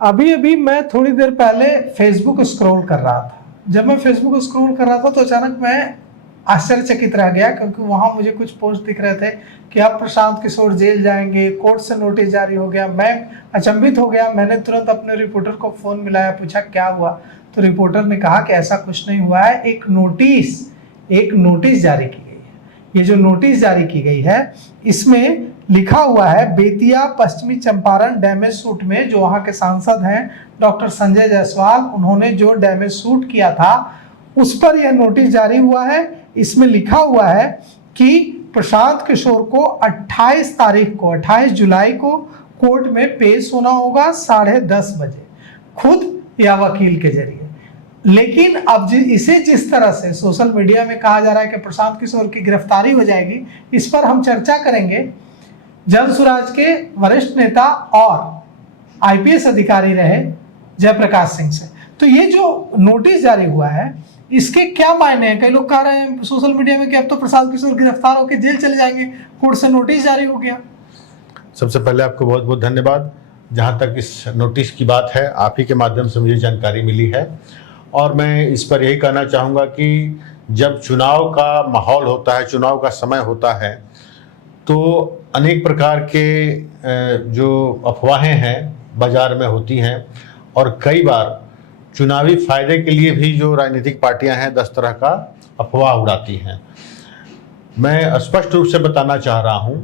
अभी अभी मैं थोड़ी देर पहले फेसबुक स्क्रॉल कर रहा था। जब मैं फेसबुक स्क्रॉल कर रहा था तो अचानक मैं आश्चर्यचकित रह गया, क्योंकि वहां मुझे कुछ पोस्ट दिख रहे थे कि अब प्रशांत किशोर जेल जाएंगे, कोर्ट से नोटिस जारी हो गया। मैं अचंभित हो गया। मैंने तुरंत अपने रिपोर्टर को फ़ोन मिलाया, पूछा क्या हुआ। तो रिपोर्टर ने कहा कि ऐसा कुछ नहीं हुआ है, एक नोटिस जारी की गई है। ये जो नोटिस जारी की गई है इसमें लिखा हुआ है, बेतिया पश्चिमी चंपारण डैमेज सूट में जो वहाँ के सांसद हैं डॉक्टर संजय जायसवाल, उन्होंने जो डैमेज सूट किया था उस पर यह नोटिस जारी हुआ है। इसमें लिखा हुआ है कि प्रशांत किशोर को 28 जुलाई को कोर्ट में पेश होना होगा 10:30 बजे, खुद या वकील के जरिए। लेकिन अब इसे जिस तरह से सोशल मीडिया में कहा जा रहा है कि प्रशांत किशोर की गिरफ्तारी हो जाएगी, इस पर हम चर्चा करेंगे जन सुराज के वरिष्ठ नेता और आईपीएस अधिकारी रहे जयप्रकाश सिंह से। तो ये जो नोटिस जारी हुआ है इसके क्या मायने हैं? कई लोग कह रहे हैं सोशल मीडिया में कि अब तो प्रशांत किशोर गिरफ्तार होकर जेल चले जाएंगे, कोर्ट से नोटिस जारी हो गया। सबसे पहले आपको बहुत बहुत धन्यवाद। जहां तक इस नोटिस की बात है, आप ही के माध्यम से मुझे जानकारी मिली है और मैं इस पर यही कहना चाहूँगा कि जब चुनाव का माहौल होता है, चुनाव का समय होता है, तो अनेक प्रकार के जो अफवाहें हैं बाजार में होती हैं और कई बार चुनावी फायदे के लिए भी जो राजनीतिक पार्टियां हैं 10 तरह का अफवाह उड़ाती हैं। मैं स्पष्ट रूप से बताना चाह रहा हूं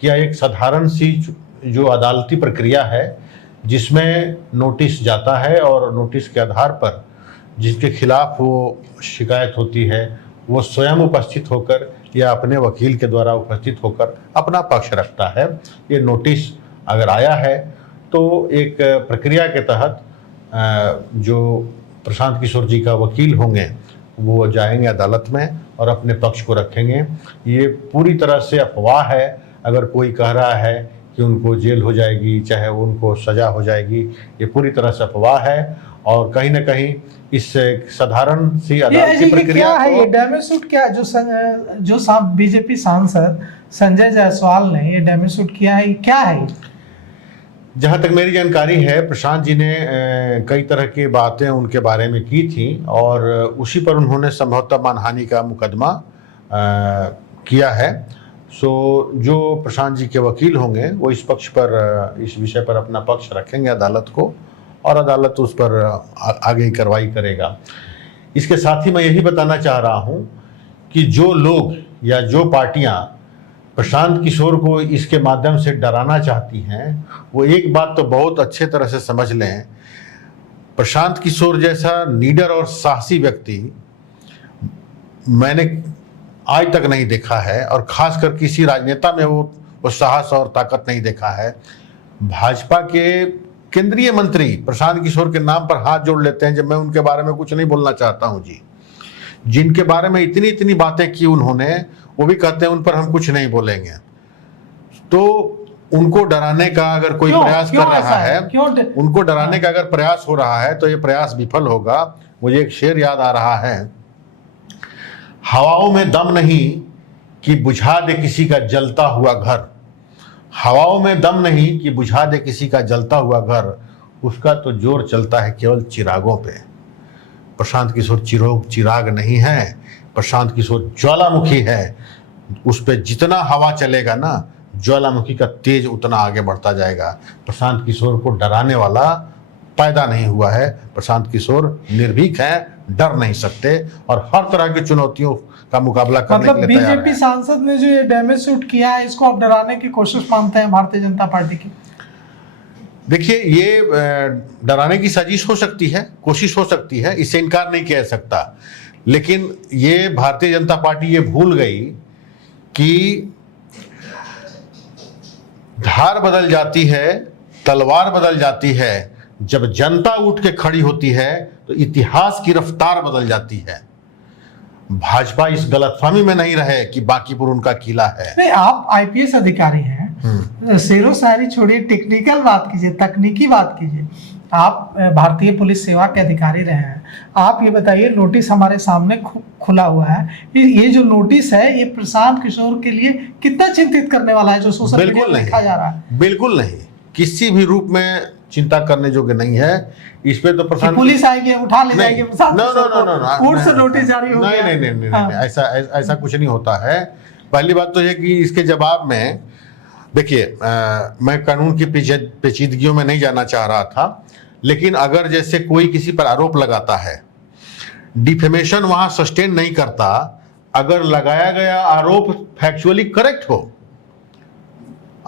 कि यह एक साधारण सी जो अदालती प्रक्रिया है जिसमें नोटिस जाता है और नोटिस के आधार पर जिसके खिलाफ वो शिकायत होती है वो स्वयं उपस्थित होकर या अपने वकील के द्वारा उपस्थित होकर अपना पक्ष रखता है। ये नोटिस अगर आया है तो एक प्रक्रिया के तहत जो प्रशांत किशोर जी का वकील होंगे वो जाएंगे अदालत में और अपने पक्ष को रखेंगे। ये पूरी तरह से अफवाह है। अगर कोई कह रहा है कि उनको जेल हो जाएगी, चाहे उनको सज़ा हो जाएगी, ये पूरी तरह से अफवाह है और कहीं ना कहीं इस साधारण सी अदालती प्रक्रिया क्या है ये डैमेज सूट? क्या जो बीजेपी सांसद संजय जायसवाल ने ये डैमेज सूट किया है, क्या है? जहाँ तक मेरी जानकारी है, प्रशांत जी ने कई तरह की बातें उनके बारे में की थी और उसी पर उन्होंने संभवतः मानहानि का मुकदमा किया है। सो जो प्रशांत जी के वकील होंगे वो इस पक्ष पर, इस विषय पर अपना पक्ष रखेंगे अदालत को और अदालत उस पर आगे कार्रवाई करेगा। इसके साथ ही मैं यही बताना चाह रहा हूँ कि जो लोग या जो पार्टियाँ प्रशांत किशोर को इसके माध्यम से डराना चाहती हैं वो एक बात तो बहुत अच्छे तरह से समझ लें, प्रशांत किशोर जैसा नीडर और साहसी व्यक्ति मैंने आज तक नहीं देखा है और खासकर किसी राजनेता में वो साहस और ताकत नहीं देखा है। भाजपा के केंद्रीय मंत्री प्रशांत किशोर के नाम पर हाथ जोड़ लेते हैं जब मैं उनके बारे में कुछ नहीं बोलना चाहता हूं जी। जिनके बारे में इतनी बातें की उन्होंने, वो भी कहते हैं उन पर हम कुछ नहीं बोलेंगे। तो उनको डराने का अगर कोई प्रयास कर रहा है, उनको डराने का अगर प्रयास हो रहा है तो ये प्रयास विफल होगा। मुझे एक शेर याद आ रहा है, हवाओं में दम नहीं कि बुझा दे किसी का जलता हुआ घर, हवाओं में दम नहीं कि बुझा दे किसी का जलता हुआ घर, उसका तो जोर चलता है केवल चिरागों पे। प्रशांत किशोर चिराग नहीं है, प्रशांत किशोर ज्वालामुखी है। उस पर जितना हवा चलेगा ना, ज्वालामुखी का तेज उतना आगे बढ़ता जाएगा। प्रशांत किशोर को डराने वाला पैदा नहीं हुआ है। प्रशांत किशोर निर्भीक हैं, डर नहीं सकते और हर तरह की चुनौतियों का मुकाबला करने के लिए तैयार हैं। बीजेपी सांसद ने जो ये डैमेज सूट किया है इसको आप डराने की कोशिश मानते हैं भारतीय जनता पार्टी की? देखिए, ये डराने की साजिश हो सकती है, कोशिश हो सकती है, इससे इनकार नहीं किया जा सकता। लेकिन ये भारतीय जनता पार्टी ये भूल गई कि धार बदल जाती है, तलवार बदल जाती है। जब जनता उठ के खड़ी होती है तो इतिहास की रफ्तार बदल जाती है। भाजपा इस गलतफहमी में नहीं रहे कि बांकीपुर उनका किला है। नहीं, आप आईपीएस अधिकारी हैं, शेरो शायरी छोड़िए, टेक्निकल बात कीजिए, तकनीकी बात कीजिए। आप भारतीय पुलिस सेवा के अधिकारी रहे हैं। आप ये बताइए, नोटिस हमारे सामने खुला हुआ है, ये जो नोटिस है ये प्रशांत किशोर के लिए कितना चिंतित करने वाला है जो सोशल मीडिया पर लिखा जा रहा है? बिल्कुल नहीं, किसी भी रूप में चिंता करने योग्य नहीं है। इस पे तो कि प्रशांत पुलिस आएगी उठा ले जाएगी प्रशांत नो नो किशोर नो को, नो कोर्ट से नोटिस जारी हो नहीं गया। नहीं नहीं नहीं हाँ। नहीं, ऐसा कुछ नहीं होता है। पहली बात तो ये कि इसके जवाब में देखिए, मैं कानून की पेचीदगियों में नहीं जाना चाह रहा था, लेकिन अगर जैसे कोई किसी पर आरोप लगाता है, डिफेमेशन वहां सस्टेन नहीं करता अगर लगाया गया आरोप फैक्चुअली करेक्ट हो।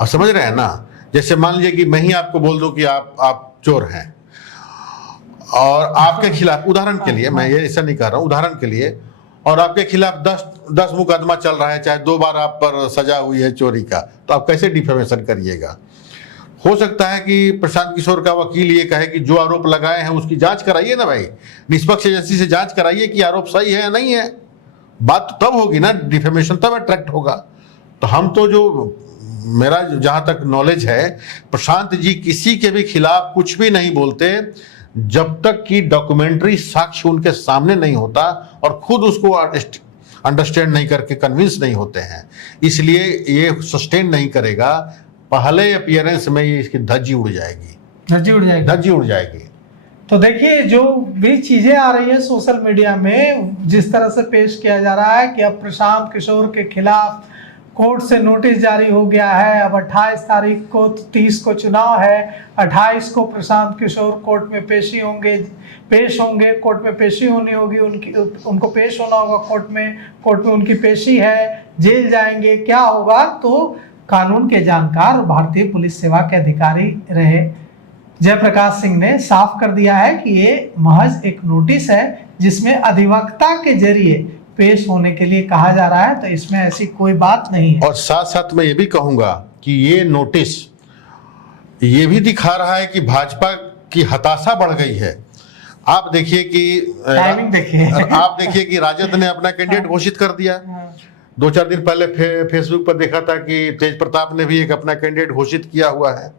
आप समझ रहे हैं ना? जैसे मान लीजिए कि मैं ही आपको बोल दूं कि आप चोर हैं और आपके खिलाफ, उदाहरण के लिए, मैं ये ऐसा नहीं कर रहा हूं, उदाहरण के लिए, और आपके खिलाफ 10 मुकदमा चल रहा है, चाहे 2 बार आप पर सजा हुई है चोरी का, तो आप कैसे डिफेमेशन करिएगा? हो सकता है कि प्रशांत किशोर का वकील ये कहे कि जो आरोप लगाए हैं उसकी जांच कराइए ना भाई, निष्पक्ष एजेंसी से जांच कराइए कि आरोप सही है या नहीं है। बात तो तब होगी ना, डिफेमेशन तब अट्रैक्ट होगा। तो हम तो, जो मेरा जहां तक नॉलेज है, प्रशांत जी किसी के भी खिलाफ कुछ भी नहीं बोलते जब तक कि डॉक्यूमेंट्री साक्ष्य उनके सामने नहीं होता और खुद उसको अंडरस्टैंड नहीं करके कन्विंस नहीं होते हैं। इसलिए ये सस्टेन नहीं करेगा। पहले अपीयरेंस में ये इसकी धज्जी उड़ जाएगी, धज्जी उड़ जाएगी, धज्जी उड़ जाएगी। तो देखिए, जो भी चीजें आ रही है सोशल मीडिया में, जिस तरह से पेश किया जा रहा है कि अब प्रशांत किशोर के खिलाफ कोर्ट से नोटिस जारी हो गया है, अब 28 तारीख को, 30 को चुनाव है, 28 को प्रशांत किशोर कोर्ट में पेश होंगे, कोर्ट में पेशी होनी होगी, उनको पेश होना होगा कोर्ट में उनकी पेशी है, जेल जाएंगे, क्या होगा? तो कानून के जानकार, भारतीय पुलिस सेवा के अधिकारी रहे जयप्रकाश सिंह ने साफ कर दिया है कि ये महज एक नोटिस है जिसमें अधिवक्ता के जरिए पेश होने के लिए कहा जा रहा है, तो इसमें ऐसी कोई बात नहीं है। और साथ साथ मैं ये भी कहूंगा कि ये नोटिस ये भी दिखा रहा है कि भाजपा की हताशा बढ़ गई है। आप देखिए कि टाइमिंग देखिए, आप देखिए कि राजद ने अपना कैंडिडेट घोषित कर दिया। 2-4 दिन पहले फेसबुक पर देखा था कि तेज प्रताप ने भी एक अपना कैंडिडेट घोषित किया हुआ है।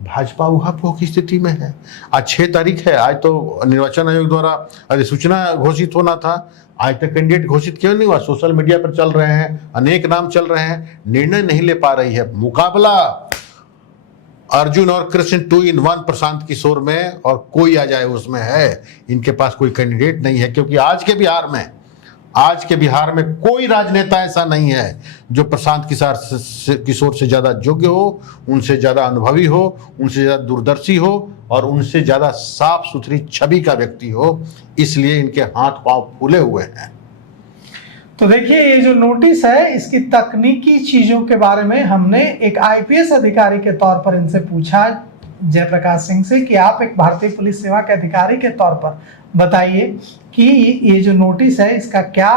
भाजपा ऊहापोह की स्थिति में है। आज 6 तारीख है, आज तो निर्वाचन आयोग द्वारा अधिसूचना घोषित होना था, आज तक कैंडिडेट घोषित क्यों नहीं हुआ? सोशल मीडिया पर चल रहे हैं, अनेक नाम चल रहे हैं, निर्णय नहीं ले पा रही है। मुकाबला अर्जुन और कृष्ण 2 in 1 प्रशांत किशोर में, और कोई आ जाए उसमें है, इनके पास कोई कैंडिडेट नहीं है। क्योंकि आज के बिहार में कोई राजनेता ऐसा नहीं है जो प्रशांत किशोर से ज्यादा योग्य हो, उनसे ज्यादा अनुभवी हो, उनसे ज्यादा दूरदर्शी हो और उनसे ज्यादा साफ सुथरी छवि का व्यक्ति हो। इसलिए इनके हाथ पांव फूले हुए हैं। तो देखिए, ये जो नोटिस है, इसकी तकनीकी चीजों के बारे में हमने एक आईपीएस अधिकारी के तौर पर इनसे पूछा, जयप्रकाश सिंह से, कि आप एक भारतीय पुलिस सेवा के अधिकारी के तौर पर बताइए कि ये जो नोटिस है इसका क्या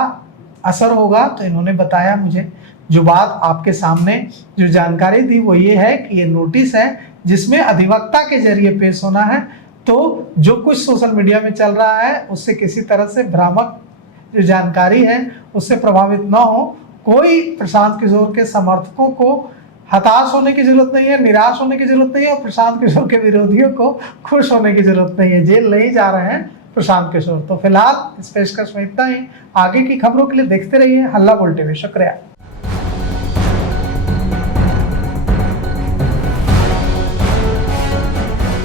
असर होगा। तो इन्होंने बताया मुझे, जो बात आपके सामने जो जानकारी दी वो ये है कि ये नोटिस है जिसमें अधिवक्ता के जरिए पेश होना है। तो जो कुछ सोशल मीडिया में चल रहा है उससे किसी तरह से भ्रामक जो जानकारी है उससे प्रभावित ना हो। कोई प्रशांत किशोर के समर्थकों को हताश होने की जरूरत नहीं है, निराश होने की जरूरत नहीं है, और प्रशांत किशोर के विरोधियों को खुश होने की जरूरत नहीं है। जेल नहीं जा रहे हैं प्रशांत किशोर। तो फिलहाल इस पेशकश में इतना ही। आगे की खबरों के लिए देखते रहिए हल्ला बोल टीवी। शुक्रिया।